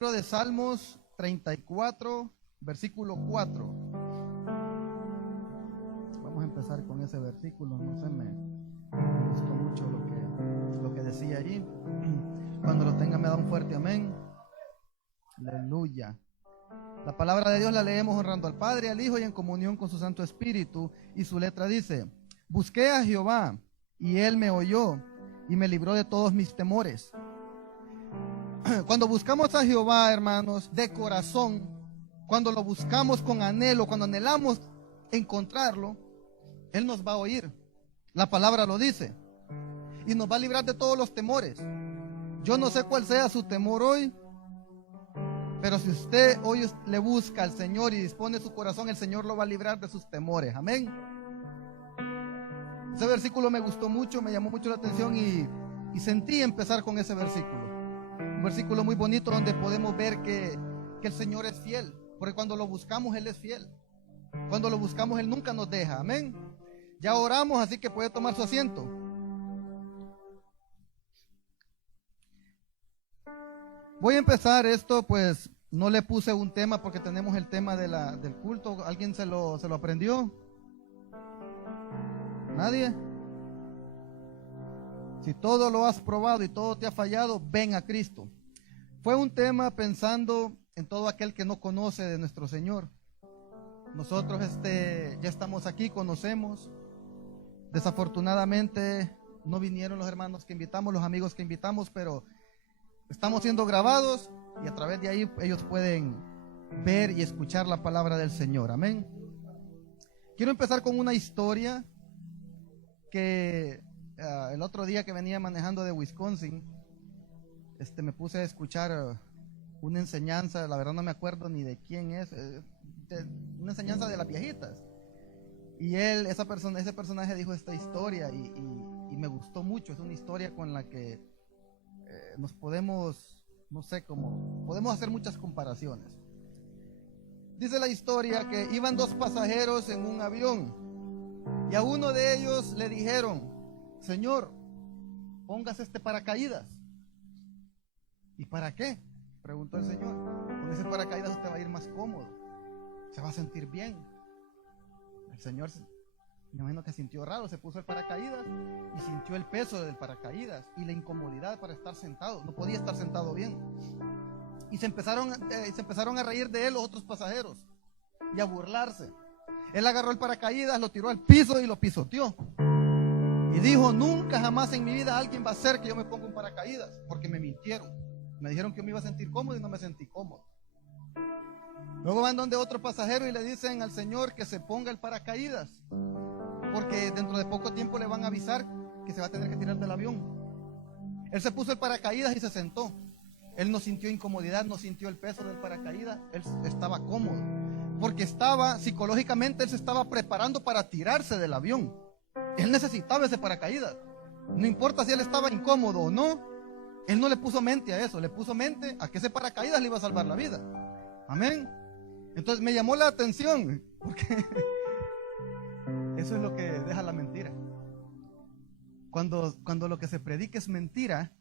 Libro de Salmos 34, versículo 4. Vamos a empezar con ese versículo. No sé, me gustó mucho lo que decía allí. Cuando lo tenga me da un fuerte amén. Aleluya. La palabra de Dios la leemos honrando al Padre, al Hijo y en comunión con su Santo Espíritu. Y su letra dice: busqué a Jehová y él me oyó y me libró de todos mis temores. Cuando buscamos a Jehová, hermanos, de corazón, cuando lo buscamos con anhelo, cuando anhelamos encontrarlo, Él nos va a oír. La palabra lo dice. Y nos va a librar de todos los temores. Yo no sé cuál sea su temor hoy, pero si usted hoy le busca al Señor y dispone su corazón, el Señor lo va a librar de sus temores. Amén. Ese versículo me gustó mucho, me llamó mucho la atención y sentí empezar con ese versículo. Un versículo muy bonito donde podemos ver que el Señor es fiel, porque cuando lo buscamos Él es fiel. Cuando lo buscamos Él nunca nos deja. Amén. Ya oramos, así que puede tomar su asiento. Voy a empezar esto, pues no le puse un tema porque tenemos el tema del culto. ¿Alguien se lo aprendió? ¿Nadie? Si todo lo has probado y todo te ha fallado, ven a Cristo. Fue un tema pensando en todo aquel que no conoce de nuestro Señor. Nosotros ya estamos aquí, conocemos. Desafortunadamente no vinieron los hermanos que invitamos, los amigos que invitamos, pero estamos siendo grabados y a través de ahí ellos pueden ver y escuchar la palabra del Señor. Amén. Quiero empezar con una historia que el otro día que venía manejando de Wisconsin, me puse a escuchar una enseñanza, la verdad no me acuerdo ni de quién es, una enseñanza de las viejitas. Y ese personaje dijo esta historia y me gustó mucho. Es una historia con la que nos podemos, no sé cómo, podemos hacer muchas comparaciones. Dice la historia que iban dos pasajeros en un avión y a uno de ellos le dijeron: Señor, póngase paracaídas. ¿Y para qué?, preguntó el Señor. Con ese paracaídas usted va a ir más cómodo, se va a sentir bien. El Señor, me imagino que sintió raro, se puso el paracaídas y sintió el peso del paracaídas y la incomodidad para estar sentado. No podía estar sentado bien. Y se empezaron a reír de él los otros pasajeros y a burlarse. Él agarró el paracaídas, lo tiró al piso y lo pisoteó. Y dijo: nunca jamás en mi vida alguien va a hacer que yo me ponga un paracaídas, porque me mintieron. Me dijeron que yo me iba a sentir cómodo y no me sentí cómodo. Luego van donde otro pasajero y le dicen al Señor que se ponga el paracaídas, porque dentro de poco tiempo le van a avisar que se va a tener que tirar del avión. Él se puso el paracaídas y se sentó. Él no sintió incomodidad, no sintió el peso del paracaídas. Él estaba cómodo, porque psicológicamente él se estaba preparando para tirarse del avión. Él necesitaba ese paracaídas. No importa si él estaba incómodo o no, él no le puso mente a eso, le puso mente a que ese paracaídas le iba a salvar la vida. Amén. Entonces me llamó la atención, porque eso es lo que deja la mentira. Cuando lo que se predica es mentira,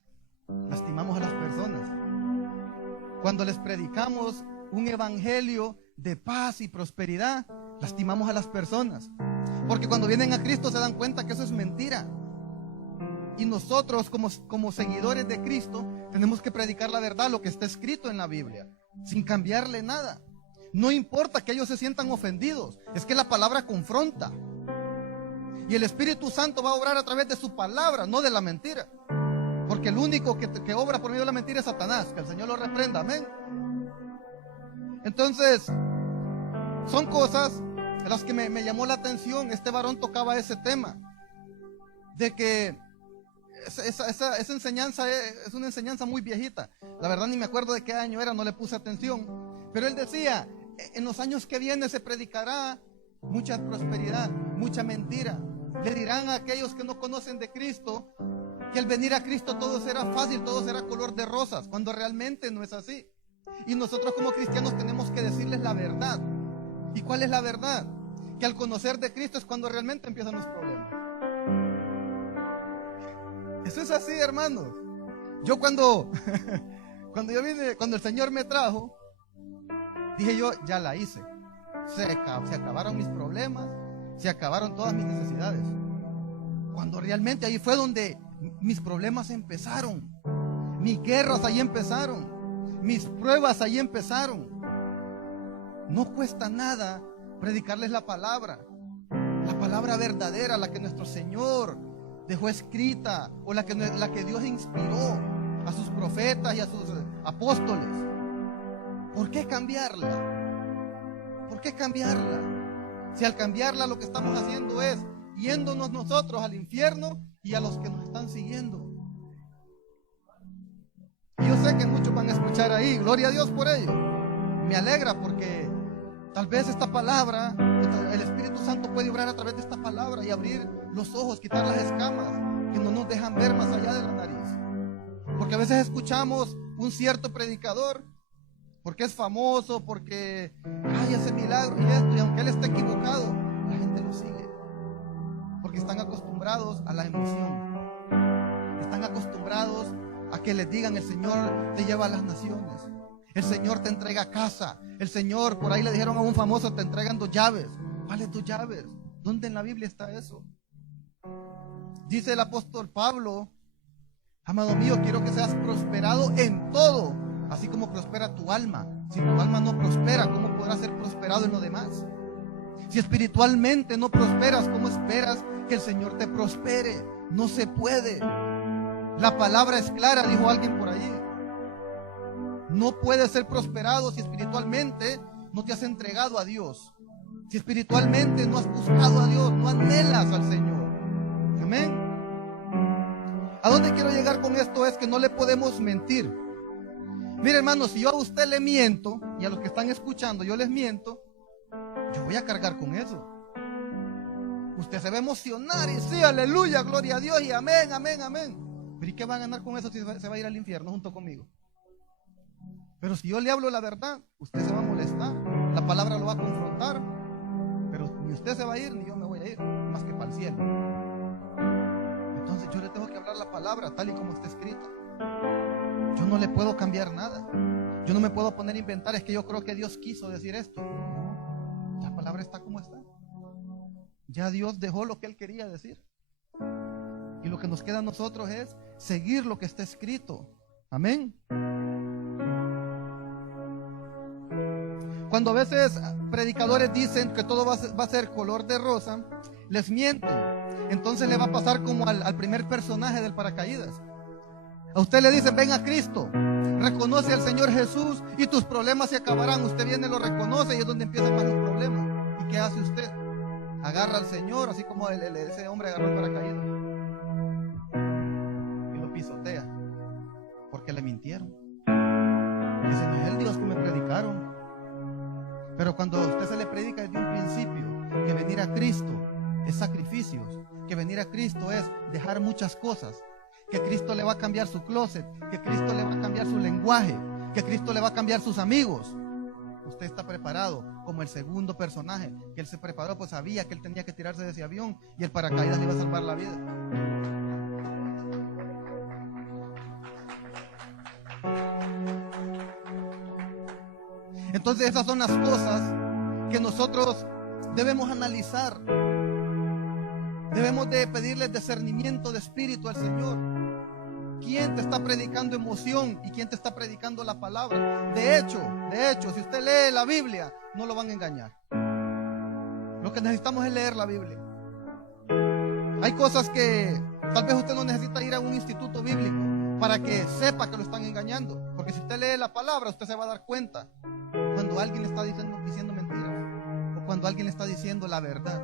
lastimamos a las personas. Cuando les predicamos un evangelio de paz y prosperidad, lastimamos a las personas. Porque cuando vienen a Cristo se dan cuenta que eso es mentira. Y nosotros como seguidores de Cristo tenemos que predicar la verdad, lo que está escrito en la Biblia, sin cambiarle nada. No importa que ellos se sientan ofendidos, es que la palabra confronta. Y el Espíritu Santo va a obrar a través de su palabra, no de la mentira. Porque el único que obra por medio de la mentira es Satanás. Que el Señor lo reprenda, amén. Entonces, son cosas en las que me llamó la atención. Este varón tocaba ese tema de que esa enseñanza es una enseñanza muy viejita. La verdad ni me acuerdo de qué año era, no le puse atención. Pero él decía: en los años que vienen se predicará mucha prosperidad, mucha mentira. Le dirán a aquellos que no conocen de Cristo que al venir a Cristo todo será fácil, todo será color de rosas, cuando realmente no es así. Y nosotros como cristianos tenemos que decirles la verdad. ¿Y cuál es la verdad? Que al conocer de Cristo es cuando realmente empiezan los problemas. Eso es así, hermanos. Yo cuando Cuando el Señor me trajo, dije yo, ya la hice. Se acabaron mis problemas, se acabaron todas mis necesidades. Cuando realmente ahí fue donde mis problemas empezaron. Mis guerras ahí empezaron. Mis pruebas ahí empezaron. No cuesta nada predicarles la palabra verdadera, la que nuestro Señor dejó escrita, o la que Dios inspiró a sus profetas y a sus apóstoles. ¿Por qué cambiarla? ¿Por qué cambiarla? Si al cambiarla lo que estamos haciendo es yéndonos nosotros al infierno y a los que nos están siguiendo. Y yo sé que muchos van a escuchar ahí, gloria a Dios por ello. Me alegra porque tal vez esta palabra, el Espíritu Santo puede obrar a través de esta palabra y abrir los ojos, quitar las escamas que no nos dejan ver más allá de la nariz. Porque a veces escuchamos un cierto predicador, porque es famoso, porque hay ese milagro y esto, y aunque él esté equivocado, la gente lo sigue. Porque están acostumbrados a la emoción. Están acostumbrados a que les digan: el Señor te lleva a las naciones, el Señor te entrega casa, el Señor, por ahí le dijeron a un famoso, te entregan 2 llaves. ¿Cuáles 2 llaves? ¿Dónde en la Biblia está eso? Dice el apóstol Pablo: amado mío, quiero que seas prosperado en todo, así como prospera tu alma. Si tu alma no prospera, ¿cómo podrás ser prosperado en lo demás? Si espiritualmente no prosperas, ¿cómo esperas que el Señor te prospere? No se puede. La palabra es clara, dijo alguien por allí. No puedes ser prosperado si espiritualmente no te has entregado a Dios. Si espiritualmente no has buscado a Dios, no anhelas al Señor. Amén. ¿A dónde quiero llegar con esto? Es que no le podemos mentir. Mire, hermano, si yo a usted le miento, y a los que están escuchando yo les miento, yo voy a cargar con eso. Usted se va a emocionar y sí, aleluya, gloria a Dios y amén, amén, amén. Pero ¿y qué va a ganar con eso si se va a ir al infierno junto conmigo? Pero si yo le hablo la verdad, usted se va a molestar, la palabra lo va a confrontar, pero ni usted se va a ir ni yo me voy a ir, más que para el cielo. Entonces yo le tengo que hablar la palabra tal y como está escrita. Yo no le puedo cambiar nada. Yo no me puedo poner a inventar, es que yo creo que Dios quiso decir esto. No, la palabra está como está. Ya Dios dejó lo que Él quería decir. Y lo que nos queda a nosotros es seguir lo que está escrito. Amén. Cuando a veces predicadores dicen que todo va a ser color de rosa, les mienten. Entonces le va a pasar como al primer personaje del paracaídas. A usted le dicen: ven a Cristo, reconoce al Señor Jesús y tus problemas se acabarán. Usted viene, lo reconoce y es donde empiezan más los problemas. ¿Y qué hace usted? Agarra al Señor, así como ese hombre agarró el paracaídas, y lo pisotea, porque le mintieron. Dice: no es el Dios que me predicaron. Pero cuando a usted se le predica desde un principio que venir a Cristo es sacrificios, que venir a Cristo es dejar muchas cosas, que Cristo le va a cambiar su closet, que Cristo le va a cambiar su lenguaje, que Cristo le va a cambiar sus amigos, usted está preparado como el segundo personaje, que él se preparó, pues sabía que él tenía que tirarse de ese avión y el paracaídas le iba a salvar la vida. Entonces esas son las cosas que nosotros debemos analizar. Debemos de pedirle discernimiento de espíritu al Señor. ¿Quién te está predicando emoción y quién te está predicando la palabra? De hecho, si usted lee la Biblia, no lo van a engañar. Lo que necesitamos es leer la Biblia. Hay cosas que tal vez usted no necesita ir a un instituto bíblico para que sepa que lo están engañando. Porque si usted lee la palabra, usted se va a dar cuenta cuando alguien le está diciendo mentiras o cuando alguien le está diciendo la verdad.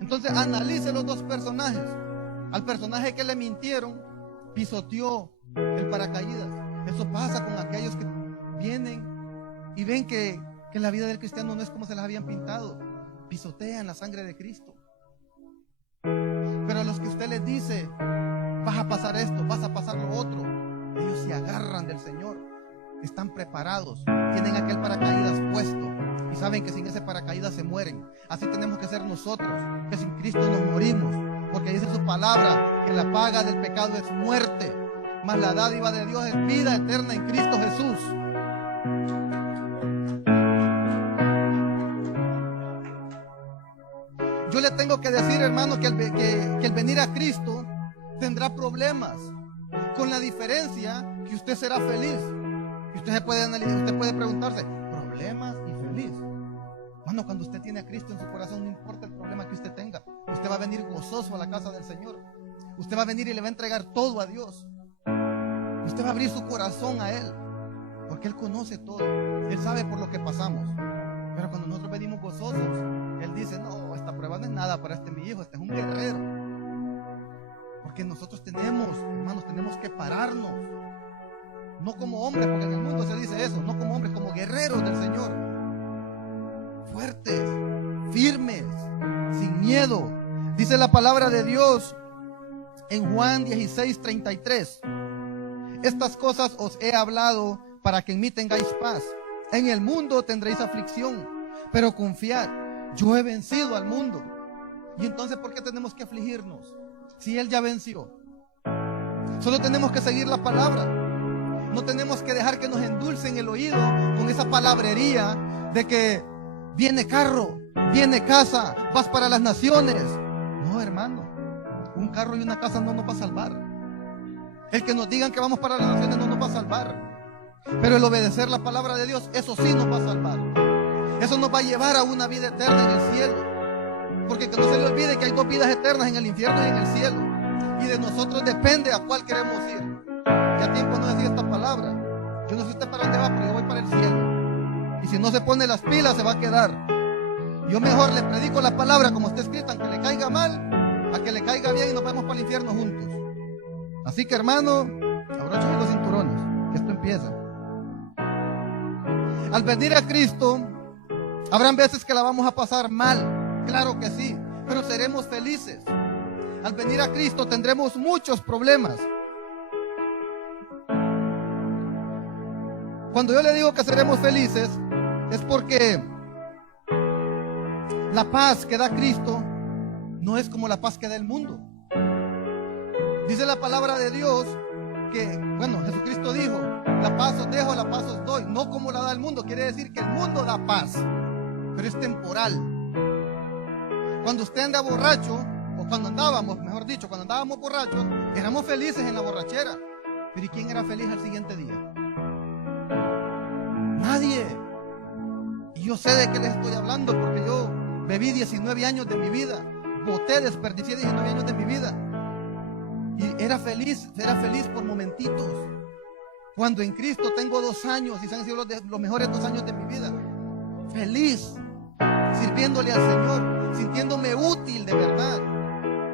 Entonces analice los dos personajes. Al personaje que le mintieron, pisoteó el paracaídas. Eso pasa con aquellos que vienen y ven que la vida del cristiano no es como se las habían pintado. Pisotean la sangre de Cristo. Pero a los que usted les dice: vas a pasar esto, vas a pasar lo otro, ellos se agarran del Señor. Están preparados, tienen aquel paracaídas puesto y saben que sin ese paracaídas se mueren. Así tenemos que ser nosotros, que sin Cristo nos morimos, porque dice su palabra que la paga del pecado es muerte. mas la dádiva de Dios es vida eterna en Cristo Jesús. Yo le tengo que decir, hermano, que el venir a Cristo tendrá problemas, con la diferencia que usted será feliz. Y usted puede analizar, usted puede preguntarse, problemas y feliz. Bueno, cuando usted tiene a Cristo en su corazón, no importa el problema que usted tenga, usted va a venir gozoso a la casa del Señor. Usted va a venir y le va a entregar todo a Dios. Usted va a abrir su corazón a Él, porque Él conoce todo. Él sabe por lo que pasamos. Pero cuando nosotros venimos gozosos, Él dice, no, esta prueba no es nada para mi hijo, este es un guerrero. Porque nosotros tenemos, hermanos, tenemos que pararnos. No como hombres, porque en el mundo se dice eso, no como hombres, como guerreros del Señor. Fuertes, firmes, sin miedo. Dice la palabra de Dios en Juan 16:33. Estas cosas os he hablado para que en mí tengáis paz. En el mundo tendréis aflicción, pero confiad, yo he vencido al mundo. Y entonces, ¿por qué tenemos que afligirnos? Si Él ya venció. Solo tenemos que seguir la palabra. No tenemos que dejar que nos endulcen el oído con esa palabrería de que viene carro, viene casa, vas para las naciones. No, hermano, un carro y una casa no nos va a salvar. El que nos digan que vamos para las naciones no nos va a salvar. Pero el obedecer la palabra de Dios, eso sí nos va a salvar. Eso nos va a llevar a una vida eterna en el cielo. Porque que no se le olvide que hay dos vidas eternas, en el infierno y en el cielo. Y de nosotros depende a cuál queremos ir. Ya tiempo no decía esta palabra. Yo no sé usted para dónde va, pero yo voy para el cielo. Y si no se pone las pilas, se va a quedar. Yo mejor le predico la palabra como está escrita, aunque le caiga mal, a que le caiga bien y nos vamos para el infierno juntos. Así que, hermano, abróchate los cinturones, que esto empieza. Al venir a Cristo, habrán veces que la vamos a pasar mal, claro que sí, pero seremos felices. Al venir a Cristo tendremos muchos problemas. Cuando yo le digo que seremos felices, es porque la paz que da Cristo no es como la paz que da el mundo. Dice la palabra de Dios que, bueno, Jesucristo dijo, la paz os dejo, la paz os doy, no como la da el mundo. Quiere decir que el mundo da paz, pero es temporal. Cuando usted anda borracho, o cuando andábamos, mejor dicho, cuando andábamos borrachos, éramos felices en la borrachera. Pero ¿y quién era feliz al siguiente día? Nadie. Y yo sé de qué les estoy hablando, porque yo bebí 19 años de mi vida, boté, desperdicié 19 años de mi vida. Y era feliz por momentitos. Cuando en Cristo tengo 2 años y se han sido los mejores 2 años de mi vida, feliz, sirviéndole al Señor, sintiéndome útil de verdad.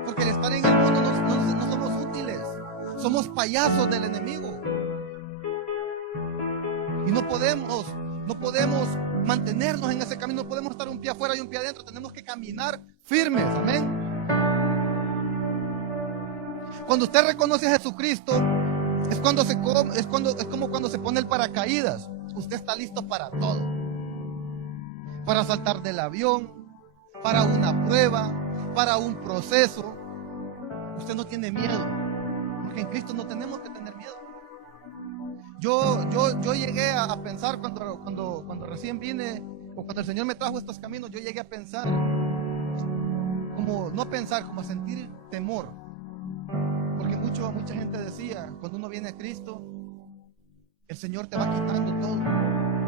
Porque al estar en el mundo no somos útiles, somos payasos del enemigo. Y no podemos mantenernos en ese camino, no podemos estar un pie afuera y un pie adentro, tenemos que caminar firmes, amén. Cuando usted reconoce a Jesucristo, es como cuando se pone el paracaídas. Usted está listo para todo. Para saltar del avión, para una prueba, para un proceso. Usted no tiene miedo, porque en Cristo no tenemos que tener miedo. Yo llegué a pensar cuando recién vine, o cuando el Señor me trajo estos caminos, yo llegué a pensar, como a sentir temor. Porque mucha gente decía, cuando uno viene a Cristo, el Señor te va quitando todo.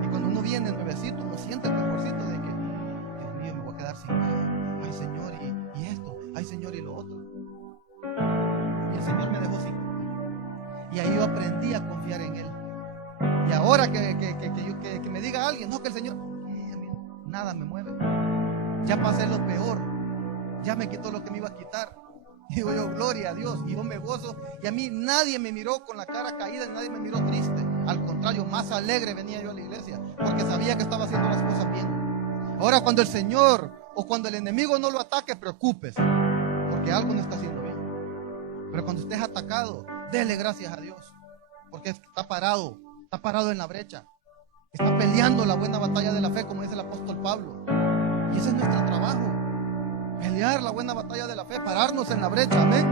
Y cuando uno viene nuevecito, uno siente el temorcito de que, Dios mío, me voy a quedar sin nada. Ay, Señor, y esto, ay, Señor, y lo otro. Y el Señor me dejó sin nada. Y ahí yo aprendí a confiar en Él. Y ahora que me diga alguien, no, que el Señor, nada me mueve. Ya pasé lo peor, ya me quitó lo que me iba a quitar. Y digo yo, gloria a Dios, y yo me gozo. Y a mí nadie me miró con la cara caída, nadie me miró triste. Al contrario, más alegre venía yo a la iglesia, porque sabía que estaba haciendo las cosas bien. Ahora, cuando el Señor o cuando el enemigo no lo ataque, preocúpese, porque algo no está haciendo bien. Pero cuando estés atacado, dele gracias a Dios, porque está parado en la brecha, está peleando la buena batalla de la fe, como dice el apóstol Pablo. Y ese es nuestro trabajo, pelear la buena batalla de la fe, pararnos en la brecha, amén.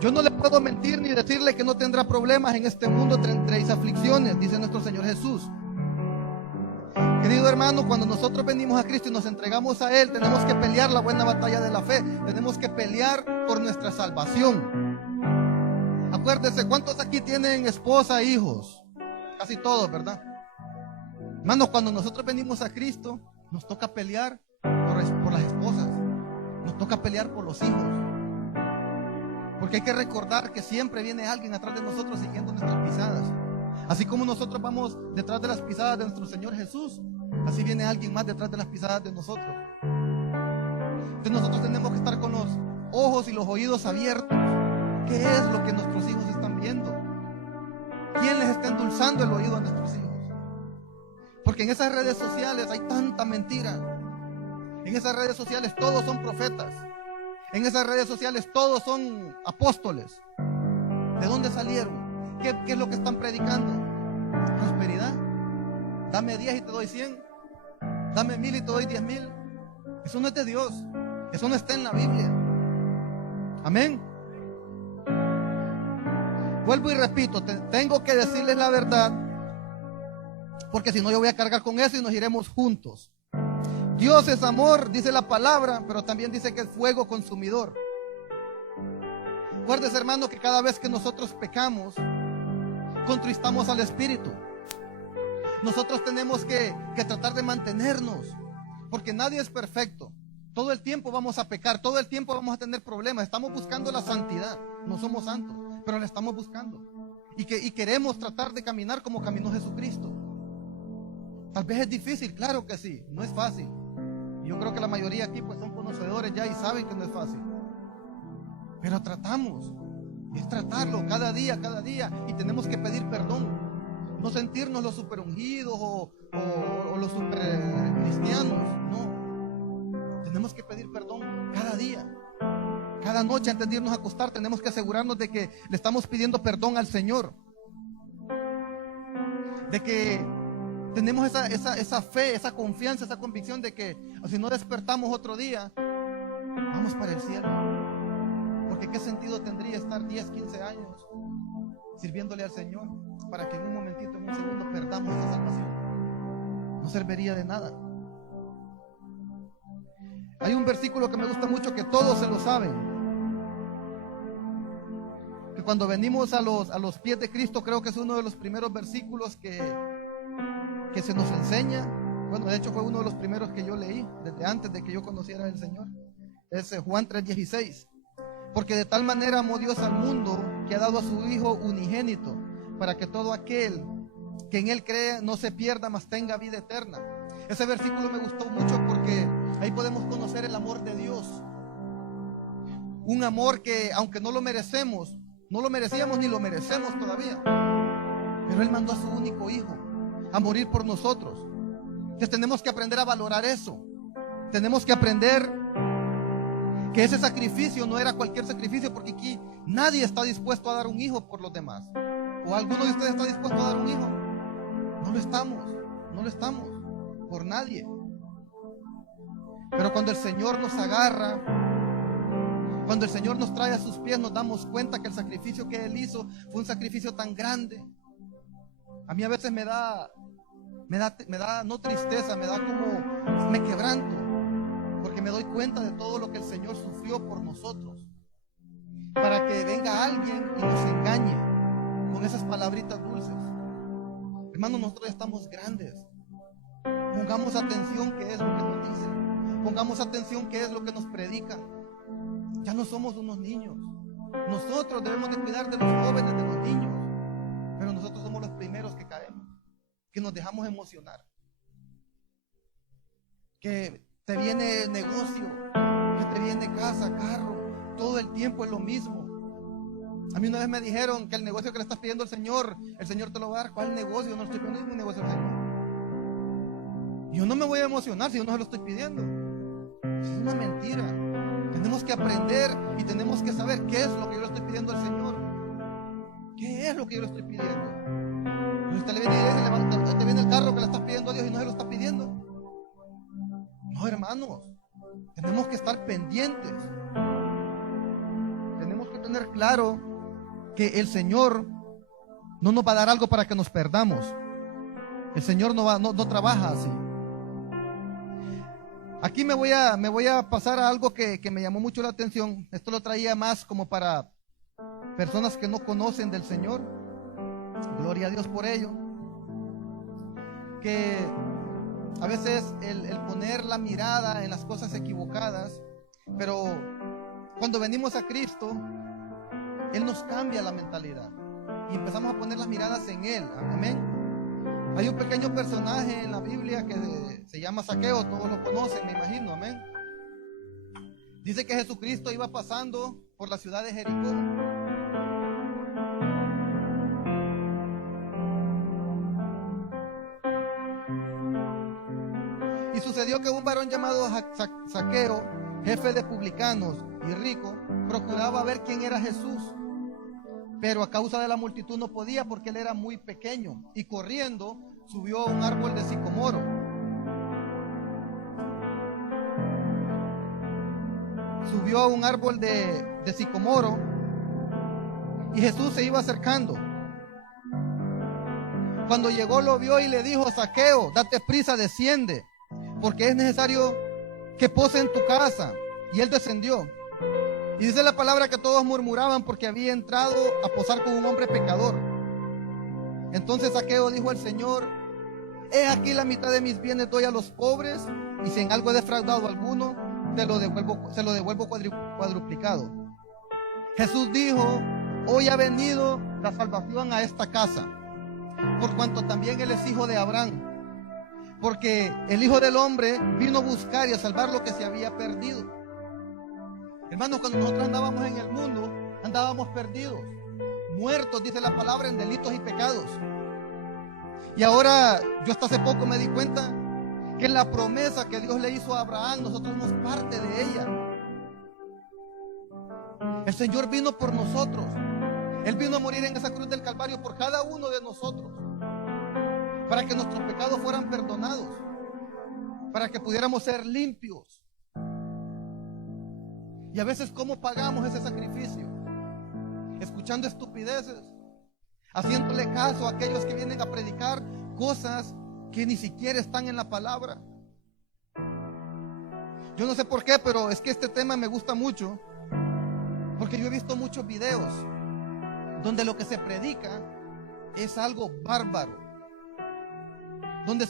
Yo no le puedo mentir ni decirle que no tendrá problemas en este mundo, tendréis aflicciones, dice nuestro Señor Jesús. Querido hermano, cuando nosotros venimos a Cristo y nos entregamos a Él, tenemos que pelear la buena batalla de la fe. Tenemos que pelear por nuestra salvación. Acuérdense, ¿cuántos aquí tienen esposa, hijos? Casi todos, ¿verdad? Hermanos, cuando nosotros venimos a Cristo, nos toca pelear por las esposas. Nos toca pelear por los hijos. Porque hay que recordar que siempre viene alguien atrás de nosotros siguiendo nuestras pisadas. Así como nosotros vamos detrás de las pisadas de nuestro Señor Jesús, así viene alguien más detrás de las pisadas de nosotros. Entonces nosotros tenemos que estar con los ojos y los oídos abiertos. ¿Qué es lo que nuestros hijos están viendo? ¿Quién les está endulzando el oído a nuestros hijos? Porque en esas redes sociales hay tanta mentira. En esas redes sociales todos son profetas. En esas redes sociales todos son apóstoles. ¿De dónde salieron? ¿Qué es lo que están predicando? Prosperidad. Dame 10 y te doy 100. Dame 1000 y te doy 10,000. Eso no es de Dios. Eso no está en la Biblia. Amén. Vuelvo y repito, tengo que decirles la verdad, porque si no yo voy a cargar con eso y nos iremos juntos. Dios es amor, dice la palabra, pero también dice que es fuego consumidor. Acuérdese, hermano, que cada vez que nosotros pecamos, contristamos al Espíritu. Nosotros tenemos que tratar de mantenernos, porque nadie es perfecto. Todo el tiempo vamos a pecar, todo el tiempo vamos a tener problemas. Estamos buscando la santidad, no somos santos, pero la estamos buscando. Y queremos tratar de caminar como caminó Jesucristo. Tal vez es difícil, claro que sí, no es fácil. Yo creo que la mayoría aquí pues son conocedores ya y saben que no es fácil. Pero tratamos, es tratarlo cada día, y tenemos que pedir perdón. No sentirnos los super ungidos o los super cristianos, no. Tenemos que pedir perdón cada día. Cada noche antes de irnos a acostar tenemos que asegurarnos de que le estamos pidiendo perdón al Señor. De que tenemos esa fe, esa confianza, esa convicción de que si no despertamos otro día, vamos para el cielo. Porque qué sentido tendría estar 10, 15 años sirviéndole al Señor para que en un momentito, en un segundo perdamos esa salvación. No serviría de nada. Hay un versículo que me gusta mucho que todos se lo saben. Que cuando venimos a los pies de Cristo, creo que es uno de los primeros versículos que se nos enseña. Bueno, de hecho fue uno de los primeros que yo leí desde antes de que yo conociera al Señor. Es Juan 3:16. Porque de tal manera amó Dios al mundo que ha dado a su Hijo unigénito, para que todo aquel que en Él cree no se pierda, mas tenga vida eterna. Ese versículo me gustó mucho porque ahí podemos conocer el amor de Dios. Un amor que, aunque no lo merecemos, no lo merecíamos ni lo merecemos todavía, pero Él mandó a su único Hijo a morir por nosotros. Entonces tenemos que aprender a valorar eso. Tenemos que aprender que ese sacrificio no era cualquier sacrificio, porque aquí nadie está dispuesto a dar un hijo por los demás. ¿O alguno de ustedes está dispuesto a dar un hijo? No lo estamos por nadie. Pero cuando el Señor nos agarra, cuando el Señor nos trae a sus pies, nos damos cuenta que el sacrificio que Él hizo fue un sacrificio tan grande. A mí a veces me da no tristeza, me da como, me quebranto, porque me doy cuenta de todo lo que el Señor sufrió por nosotros, para que venga alguien y nos engañe con esas palabritas dulces. Hermanos, nosotros ya estamos grandes. Pongamos atención qué es lo que nos dicen. Pongamos atención qué es lo que nos predican. Ya no somos unos niños. Nosotros debemos de cuidar de los jóvenes, de los niños, pero nosotros somos los primeros que caemos, que nos dejamos emocionar, que te viene negocio, que te viene casa, carro, todo el tiempo es lo mismo. A mí una vez me dijeron que el negocio que le estás pidiendo al Señor, el Señor te lo va a dar. ¿Cuál negocio? No estoy pidiendo ningún negocio al Señor. Yo no me voy a emocionar si yo no se lo estoy pidiendo. Es una mentira. Tenemos que aprender y tenemos que saber qué es lo que yo le estoy pidiendo al Señor. ¿Qué es lo que yo le estoy pidiendo? Usted le viene a la iglesia, te viene el carro que le estás pidiendo a Dios y no se lo está pidiendo. No, hermanos, tenemos que estar pendientes. Tenemos que tener claro que el Señor no nos va a dar algo para que nos perdamos. El Señor no trabaja así. Aquí me voy a pasar a algo que me llamó mucho la atención. Esto lo traía más como para personas que no conocen del Señor. Gloria a Dios por ello. Que a veces el poner la mirada en las cosas equivocadas, pero cuando venimos a Cristo, Él nos cambia la mentalidad y empezamos a poner las miradas en Él. Amén. Hay un pequeño personaje en la Biblia que se llama Zaqueo, todos lo conocen, me imagino, amén. Dice que Jesucristo iba pasando por la ciudad de Jericó. Y sucedió que un varón llamado Zaqueo, jefe de publicanos y rico, procuraba ver quién era Jesús. Pero a causa de la multitud no podía porque él era muy pequeño. Y corriendo subió a un árbol de sicomoro. Subió a un árbol de sicomoro. Y Jesús se iba acercando. Cuando llegó lo vio y le dijo: Zaqueo, date prisa, desciende, porque es necesario que pose en tu casa. Y él descendió. Y dice la palabra que todos murmuraban porque había entrado a posar con un hombre pecador. Entonces Zaqueo dijo al Señor: he aquí la mitad de mis bienes doy a los pobres, y si en algo he defraudado a alguno, se lo devuelvo cuadruplicado. Jesús dijo: hoy ha venido la salvación a esta casa, por cuanto también él es hijo de Abraham, porque el Hijo del Hombre vino a buscar y a salvar lo que se había perdido. Hermanos, cuando nosotros andábamos en el mundo, andábamos perdidos, muertos, dice la palabra, en delitos y pecados. Y ahora, yo hasta hace poco me di cuenta que la promesa que Dios le hizo a Abraham, nosotros somos parte de ella. El Señor vino por nosotros. Él vino a morir en esa cruz del Calvario por cada uno de nosotros, para que nuestros pecados fueran perdonados, para que pudiéramos ser limpios. Y a veces, ¿cómo pagamos ese sacrificio? Escuchando estupideces, haciéndole caso a aquellos que vienen a predicar cosas que ni siquiera están en la palabra. Yo no sé por qué, pero es que este tema me gusta mucho, porque yo he visto muchos videos donde lo que se predica es algo bárbaro, donde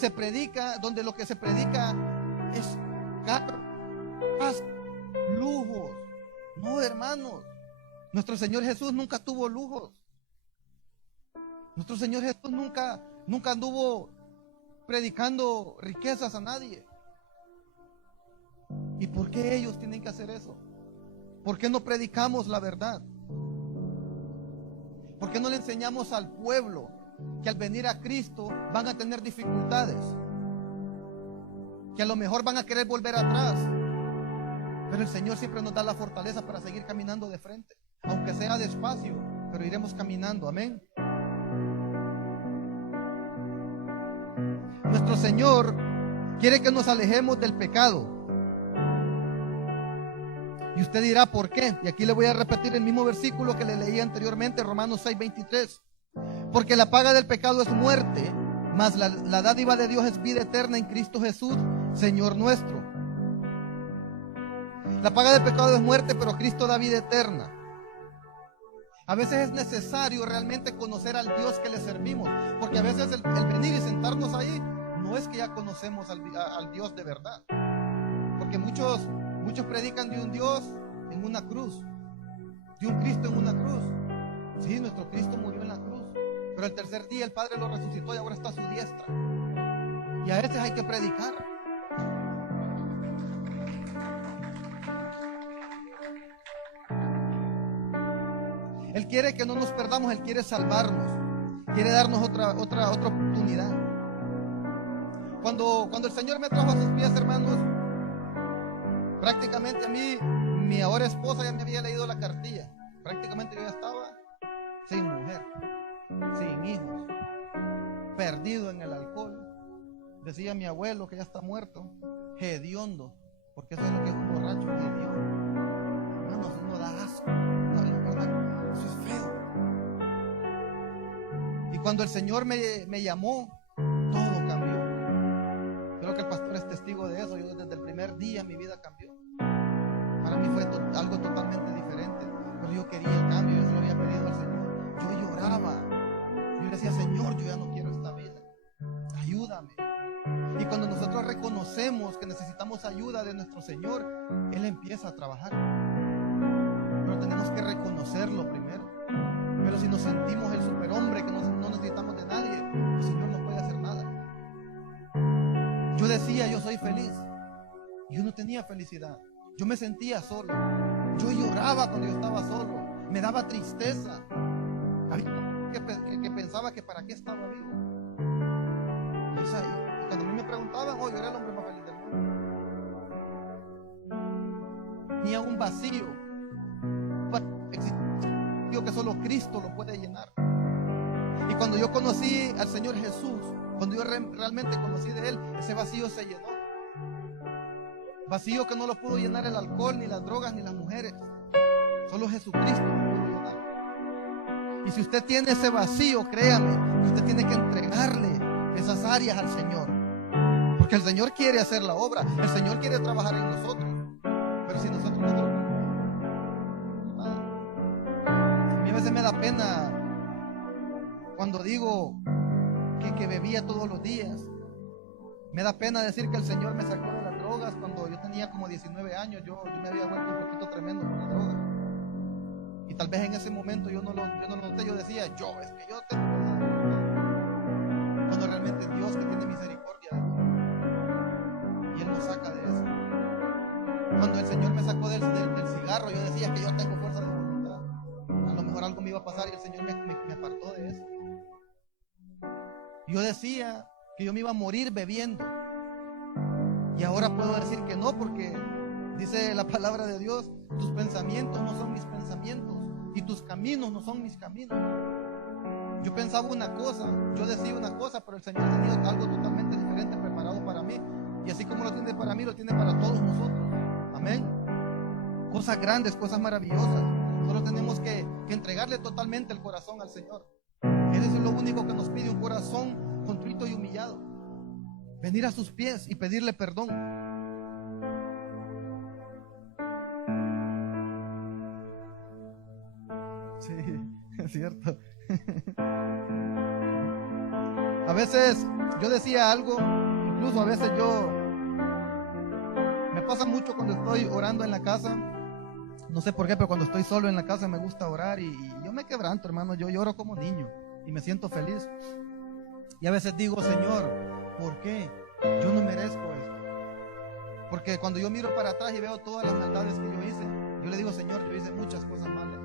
lo que se predica es carros, lujos. No, hermanos, nuestro Señor Jesús nunca tuvo lujos. Nuestro Señor Jesús nunca anduvo predicando riquezas a nadie. ¿Y por qué ellos tienen que hacer eso? ¿Por qué no predicamos la verdad? ¿Por qué no le enseñamos al pueblo que al venir a Cristo van a tener dificultades? Que a lo mejor van a querer volver atrás. Pero el Señor siempre nos da la fortaleza para seguir caminando de frente, aunque sea despacio, pero iremos caminando. Amén. Nuestro Señor quiere que nos alejemos del pecado. Y usted dirá, ¿por qué? Y aquí le voy a repetir el mismo versículo que le leí anteriormente, Romanos 6:23. Porque la paga del pecado es muerte, mas la dádiva de Dios es vida eterna en Cristo Jesús, Señor nuestro. La paga del pecado es muerte, pero Cristo da vida eterna. A veces es necesario realmente conocer al Dios que le servimos, porque a veces el venir y sentarnos ahí no es que ya conocemos al Dios de verdad, porque muchos predican de un Dios en una cruz, de un Cristo en una cruz. Sí, nuestro Cristo murió en la cruz, pero el tercer día el Padre lo resucitó y ahora está a su diestra. Y a veces hay que predicar. Él quiere que no nos perdamos, Él quiere salvarnos, quiere darnos otra oportunidad. Cuando el Señor me trajo a sus pies, hermanos, prácticamente a mí, mi ahora esposa ya me había leído la cartilla. Prácticamente yo ya estaba sin mujer, sin hijos, perdido en el alcohol. Decía mi abuelo, que ya está muerto, hediondo, porque eso es lo que es un borracho, hediondo. Hermanos, uno da asco, ¿no? cuando el Señor me llamó, todo cambió. Creo que el pastor es testigo de eso. Yo desde el primer día mi vida cambió. Para mí fue algo totalmente diferente. Pero yo quería el cambio, yo se lo había pedido al Señor. Yo lloraba. Yo le decía, Señor, yo ya no quiero esta vida. Ayúdame. Y cuando nosotros reconocemos que necesitamos ayuda de nuestro Señor, Él empieza a trabajar. Pero tenemos que reconocerlo primero. Pero si nos sentimos el superhombre, que no necesitamos de nadie, el Señor no puede hacer nada. Yo decía, yo soy feliz. Yo no tenía felicidad. Yo me sentía solo. Yo lloraba cuando yo estaba solo. Me daba tristeza. Había que pensaba que para qué estaba vivo. Y cuando a mí me preguntaban, yo era el hombre más feliz del mundo. Tenía un vacío que solo Cristo lo puede llenar. Y cuando yo conocí al Señor Jesús, cuando yo realmente conocí de Él, ese vacío se llenó. Vacío que no lo pudo llenar el alcohol, ni las drogas, ni las mujeres. Solo Jesucristo lo pudo llenar. Y si usted tiene ese vacío, créame, usted tiene que entregarle esas áreas al Señor. Porque el Señor quiere hacer la obra, el Señor quiere trabajar en nosotros. Pero si nosotros no lo... A mí a veces me da pena cuando digo que bebía todos los días. Me da pena decir que el Señor me sacó de las drogas cuando yo tenía como 19 años. Yo me había vuelto un poquito tremendo con la droga. Y tal vez en ese momento yo no lo noté. Yo decía, es que yo tengo una... Cuando realmente Dios que tiene misericordia de mí. Y Él nos saca de eso. Cuando el Señor me sacó del cigarro, yo decía que yo tengo fuerza de voluntad. A lo mejor algo me iba a pasar y el Señor me apartó de eso. Yo decía que yo me iba a morir bebiendo. Y ahora puedo decir que no, porque dice la palabra de Dios, tus pensamientos no son mis pensamientos y tus caminos no son mis caminos. Yo pensaba una cosa, yo decía una cosa, pero el Señor tenía algo totalmente diferente preparado para mí. Y así como lo tiene para mí, lo tiene para todos nosotros. Amén. Cosas grandes, cosas maravillosas. Solo tenemos que entregarle totalmente el corazón al Señor. Él es lo único que nos pide, un corazón contrito y humillado. Venir a sus pies y pedirle perdón. Sí, es cierto. A veces yo decía algo, incluso a veces me pasa mucho cuando estoy orando en la casa. No sé por qué, pero cuando estoy solo en la casa me gusta orar y yo me quebranto, hermano. Yo lloro como niño y me siento feliz. Y a veces digo, Señor, ¿por qué? Yo no merezco esto. Porque cuando yo miro para atrás y veo todas las maldades que yo hice, yo le digo, Señor, yo hice muchas cosas malas.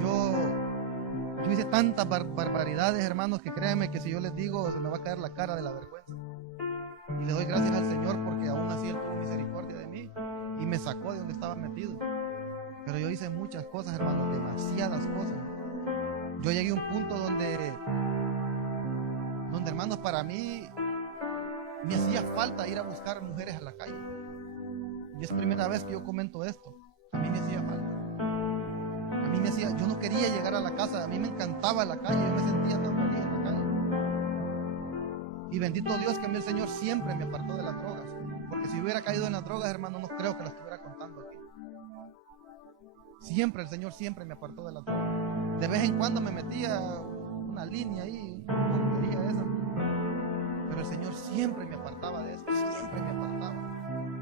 Yo hice tantas barbaridades, hermanos, que créanme que si yo les digo, se me va a caer la cara de la vergüenza. Y le doy gracias al Señor porque aún así Él tuvo misericordia de mí y me sacó de donde estaba metido. Pero yo hice muchas cosas, hermanos, demasiadas cosas. Yo llegué a un punto donde hermanos, para mí me hacía falta ir a buscar mujeres a la calle. Y es primera vez que yo comento esto. A mí me hacía falta. Yo no quería llegar a la casa. A mí me encantaba la calle. Yo me sentía tan feliz en la calle. Y bendito Dios que a mí el Señor siempre me apartó de las drogas. Porque si hubiera caído en las drogas, hermano, no creo que las estuviera contando aquí. Siempre el Señor siempre me apartó de las drogas. De vez en cuando me metía una línea ahí, porquería esa. Pero el Señor siempre me apartaba de eso, siempre me apartaba.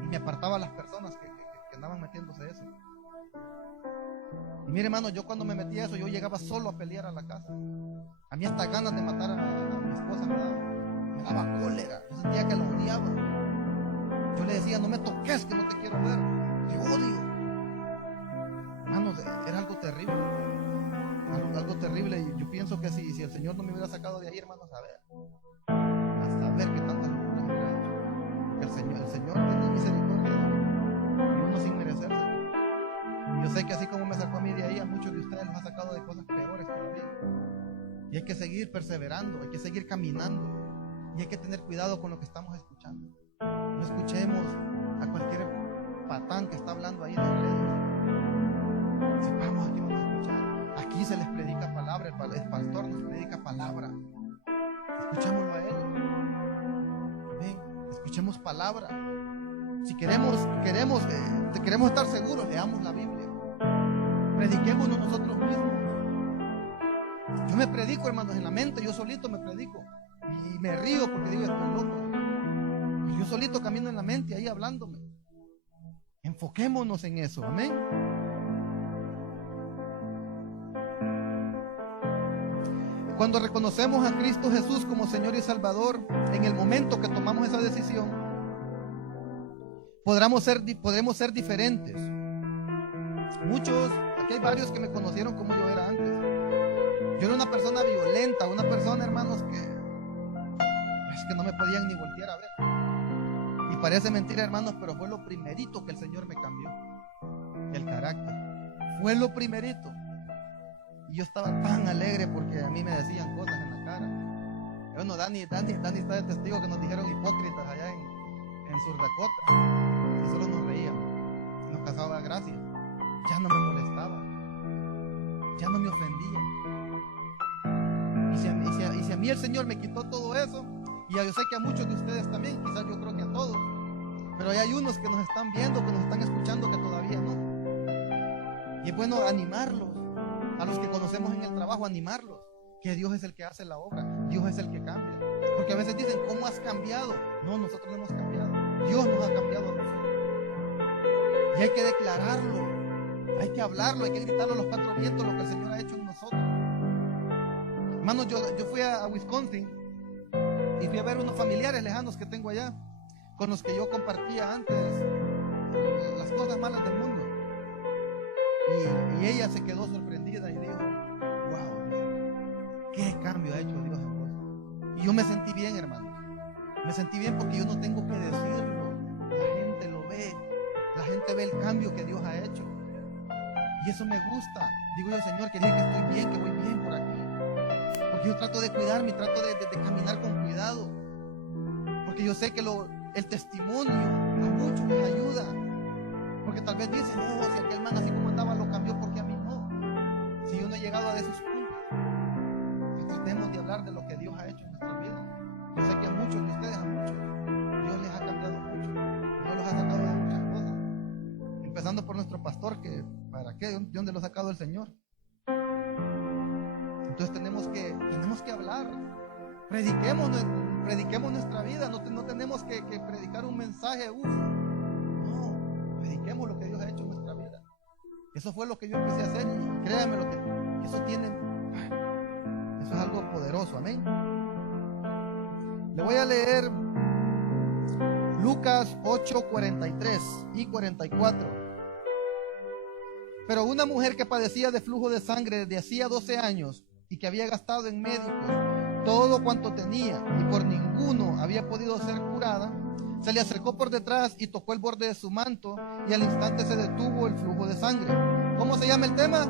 Y me apartaba a las personas que andaban metiéndose de eso. Y mire, hermano, yo cuando me metía a eso, yo llegaba solo a pelear a la casa. A mí hasta ganas de matar a mi esposa me daba cólera. Yo sentía que la odiaba. Yo le decía, no me toques, que no te quiero ver. Te odio. Hermano, era algo terrible. Algo terrible. Y yo pienso que si el Señor no me hubiera sacado de ahí, hermanos, a ver qué tantas locuras hubiera hecho. El Señor tiene misericordia de uno, y uno sin merecerse. Yo sé que así como me sacó a mí de ahí, a muchos de ustedes los ha sacado de cosas peores todavía. Y hay que seguir perseverando, hay que seguir caminando, y hay que tener cuidado con lo que estamos escuchando. No escuchemos a cualquier patán que está hablando ahí en las redes. Sepamos a quién vamos a escuchar. Aquí se les predica palabra. palabra, el pastor nos predica palabra. Escuchémoslo a él. Amén. Escuchemos palabra. Si queremos estar seguros, leamos la Biblia. Prediquémonos nosotros mismos. Yo me predico, hermanos, en la mente, yo solito me predico. Y me río porque digo, estoy loco. Pero yo solito camino en la mente, ahí hablándome. Enfoquémonos en eso, amén. Cuando reconocemos a Cristo Jesús como Señor y Salvador, en el momento que tomamos esa decisión, podremos ser diferentes. Muchos, aquí hay varios que me conocieron como yo era antes. Yo era una persona violenta, una persona, hermanos, que no me podían ni voltear a ver. Y parece mentira, hermanos, pero fue lo primerito que el Señor me cambió. El carácter. Fue lo primerito. Y yo estaba tan alegre porque a mí me decían cosas en la cara. Bueno, Dani está de testigo que nos dijeron hipócritas allá en Sur Dakota. Y solo nos reíamos. Nos causaba gracia. Ya no me molestaba. Ya no me ofendía. Y si a mí el Señor me quitó todo eso, y yo sé que a muchos de ustedes también, quizás yo creo que a todos, pero hay unos que nos están viendo, que nos están escuchando, que todavía no. Y es bueno animarlos, a los que conocemos en el trabajo, animarlos, que Dios es el que hace la obra, Dios es el que cambia. Porque a veces dicen, ¿cómo has cambiado? No, nosotros no hemos cambiado, Dios nos ha cambiado a nosotros. Y hay que declararlo, hay que hablarlo, hay que gritarlo a los cuatro vientos lo que el Señor ha hecho en nosotros. Hermanos, yo fui a Wisconsin y fui a ver unos familiares lejanos que tengo allá, con los que yo compartía antes las cosas malas del mundo. Y ella se quedó sorprendida y dijo, wow, qué cambio ha hecho Dios en vos. Y yo me sentí bien, hermano. Me sentí bien porque yo no tengo que decirlo. La gente lo ve. La gente ve el cambio que Dios ha hecho. Y eso me gusta. Digo yo, Señor, que diga que estoy bien, que voy bien por aquí. Porque yo trato de cuidarme, trato de caminar con cuidado. Porque yo sé que el testimonio a muchos les ayuda. Porque tal vez dicen, no, si aquel man así como andaba lo cambió, ¿por qué a mí no? Si yo no he llegado a esos puntos. Pues tratemos de hablar de lo que Dios ha hecho en nuestra vida. Yo sé que a muchos de ustedes, a muchos, Dios les ha cambiado mucho. Dios los ha sacado de muchas cosas. Empezando por nuestro pastor, que ¿para qué? ¿De dónde lo ha sacado el Señor? Entonces tenemos que hablar. Prediquemos nuestra vida. No tenemos que predicar un mensaje. No, prediquemos lo que Dios ha hecho en nuestra vida. Eso fue lo que yo empecé a hacer. Y créanme lo que eso es algo poderoso. Amén. Le voy a leer Lucas 8, 43 y 44. Pero una mujer que padecía de flujo de sangre desde hacía 12 años y que había gastado en médicos todo cuanto tenía y por ninguno había podido ser curada, se le acercó por detrás y tocó el borde de su manto y al instante se detuvo el flujo de sangre. ¿Cómo se llama el tema?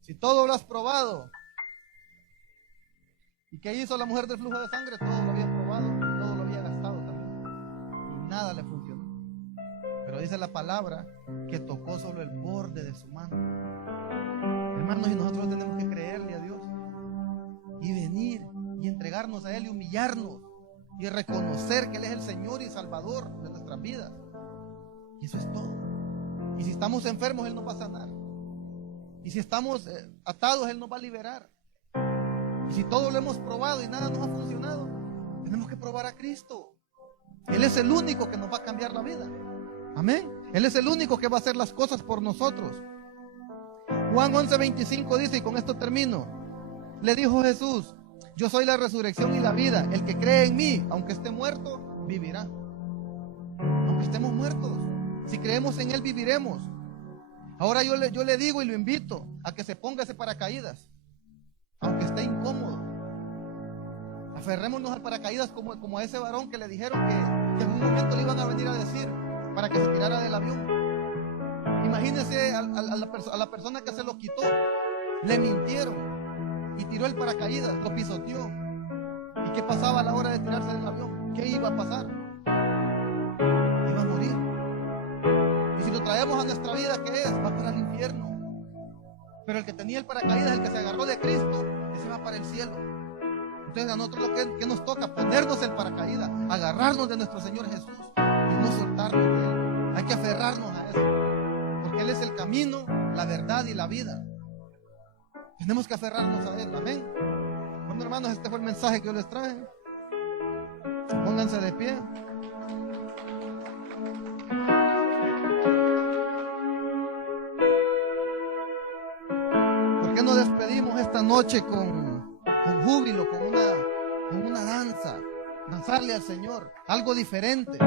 Si todo lo has probado. ¿Y qué hizo la mujer del flujo de sangre? Todo lo había probado, todo lo había gastado también y nada le funcionó. Pero dice la palabra que tocó solo el borde de su manto. Hermanos, y nosotros tenemos que creerle a Dios y venir y entregarnos a Él y humillarnos y reconocer que Él es el Señor y Salvador de nuestras vidas. Y eso es todo. Y si estamos enfermos, Él nos va a sanar. Y si estamos atados, Él nos va a liberar. Y si todo lo hemos probado y nada nos ha funcionado, tenemos que probar a Cristo. Él es el único que nos va a cambiar la vida. Amén. Él es el único que va a hacer las cosas por nosotros. Juan 11:25 dice, y con esto termino, le dijo Jesús, yo soy la resurrección y la vida. El que cree en mí, aunque esté muerto, vivirá. Aunque estemos muertos, si creemos en Él, viviremos. Ahora yo le digo y lo invito a que se ponga ese paracaídas, aunque esté incómodo. Aferrémonos al paracaídas como a ese varón que le dijeron que en un momento le iban a venir a decir para que se tirara del avión. Imagínense a la persona que se lo quitó, le mintieron y tiró el paracaídas, lo pisoteó. ¿Y qué pasaba a la hora de tirarse del avión? ¿Qué iba a pasar? Iba a morir. Y si lo traemos a nuestra vida, ¿qué es? Va para el infierno. Pero el que tenía el paracaídas, el que se agarró de Cristo, ese va para el cielo. Entonces a nosotros que nos toca ponernos el paracaídas, agarrarnos de nuestro Señor Jesús y no soltarnos de Él. Hay que aferrarnos a eso, porque Él es el camino, la verdad y la vida. Tenemos que aferrarnos a Él, amén. Bueno, hermanos, este fue el mensaje que yo les traje. Pónganse de pie. ¿Por qué no despedimos esta noche con júbilo, con una danza? Danzarle al Señor, algo diferente.